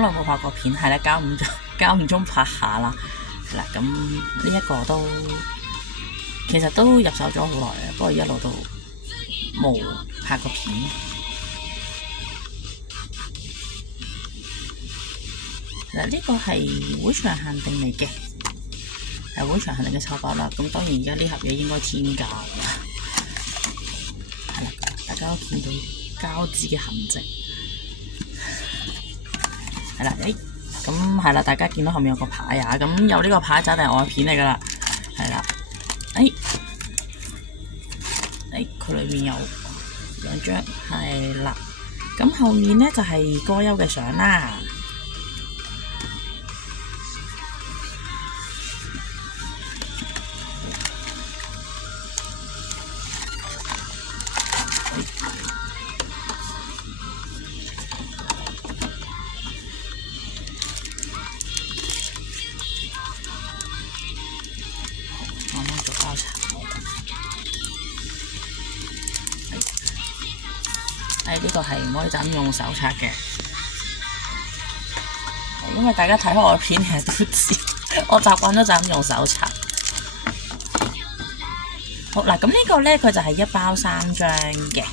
好耐冇拍過片，係啦，間唔中拍下啦。係啦，咁呢一個都其實都入手咗好耐嘅，不過一路都冇拍過片。嗱，呢個係會場限定嚟嘅，係會場限定嘅抽包啦。咁當然而家呢盒嘢應該天價㗎，係啦，大家都見到膠紙嘅痕跡，係啦，咁係啦，大家見到後面有個牌啊，咁有呢個牌就一定係我嘅片嚟㗎啦，係啦，佢裏面有兩張，係啦，咁後面咧就係歌優嘅相啦。慢慢做包茶。呢個係唔可以就咁用手刷嘅，因為大家睇開我片其實都知，我習慣咗就咁用手刷。好嗱，咁呢個咧佢就係一包3張嘅，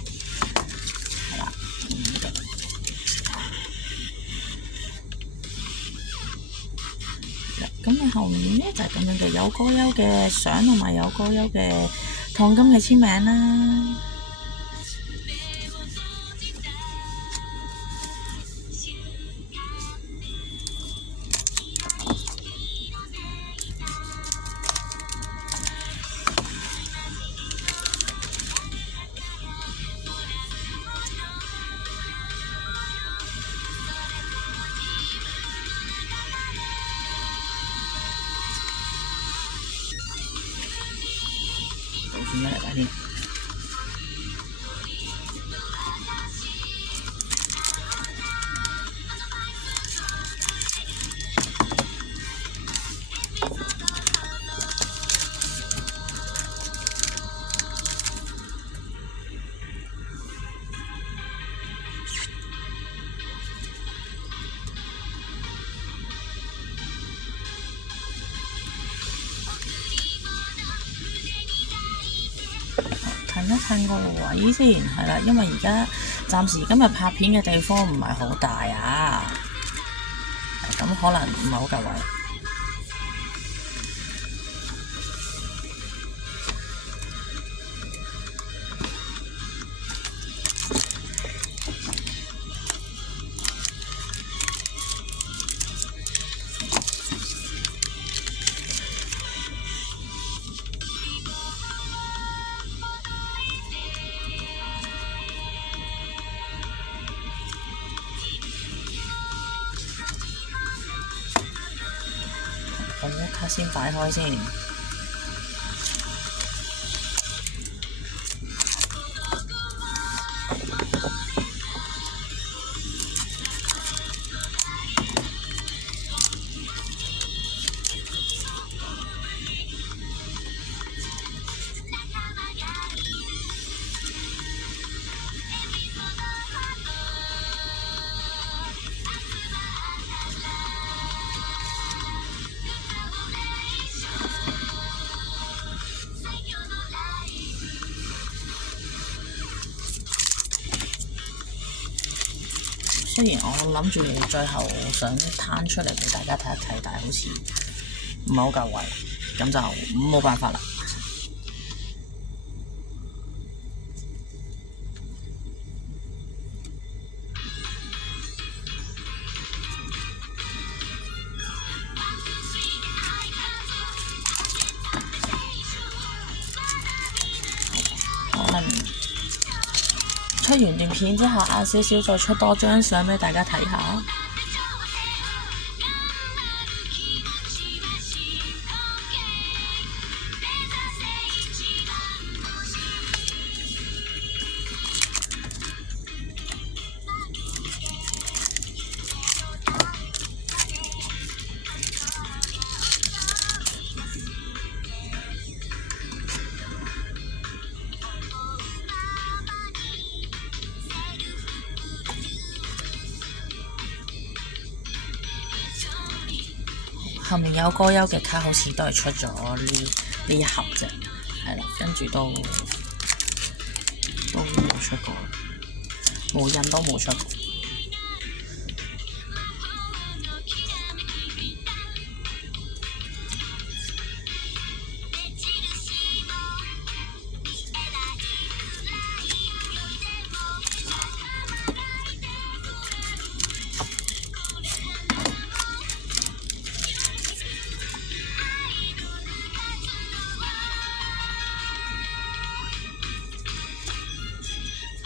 係啦。咁你後面咧就係咁樣嘅，有歌優嘅相同埋有歌優嘅燙金嘅簽名啦。咩嚟㗎先？一襯個位先，係啦，因為而家暫時今日拍片嘅地方唔係好大啊，咁可能唔係好夠位。我卡先擺開先。雖然我諗住最後想攤出嚟俾大家睇一睇，但係好似唔係好夠位，咁就冇辦法啦。可能出完段片之後，晏少少再出多張相俾大家睇下。後面有歌優嘅卡好似都係出咗呢一盒啫，係啦，跟住都冇出過，冇印都冇出過。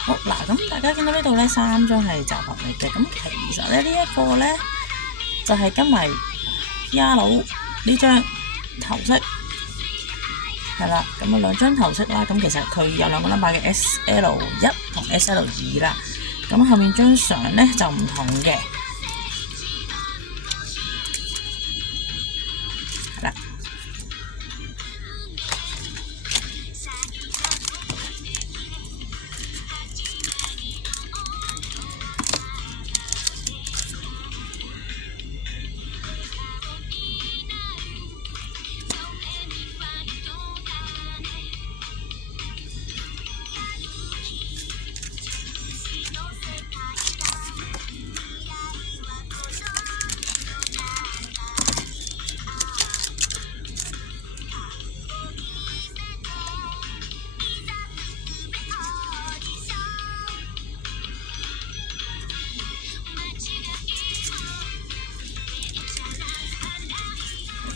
好嗱，咁大家見到呢度咧3張係集合嚟嘅，咁其實咧呢一個咧就係跟埋 Yellow 呢張頭飾，係啦，咁啊2張頭飾啦，咁其實佢有2個 number 嘅 SL1 同 SL2 啦，咁後面張相咧就唔同嘅，係啦。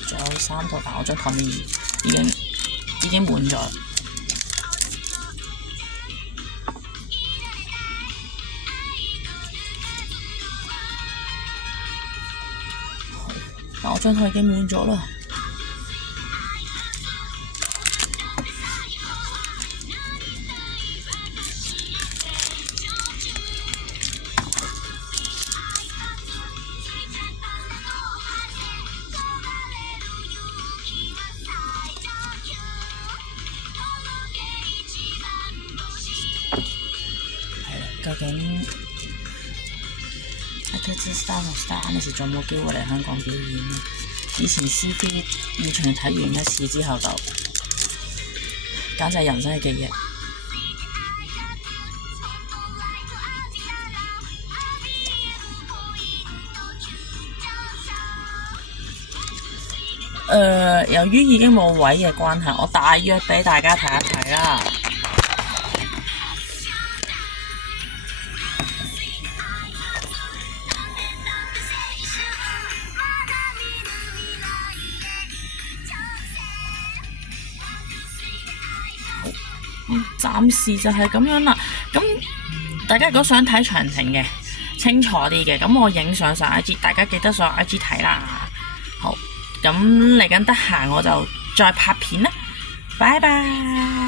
仲有3套，但我張台面已經滿咗。但我張台已經滿咗啦。究竟 Artist Star 同 Star 嗰時仲有冇機會嚟香港表演呢？以前 CD 現場睇完一次之後就簡直係人生嘅記憶。由於已經冇位嘅關係，我大約俾大家睇一睇啦。暫時就係咁樣啦。咁大家如果想睇詳情嘅、清楚啲嘅，咁我影相上 IG， 大家記得上 IG 睇啦。好，咁嚟緊得閒我就再拍片啦。拜拜。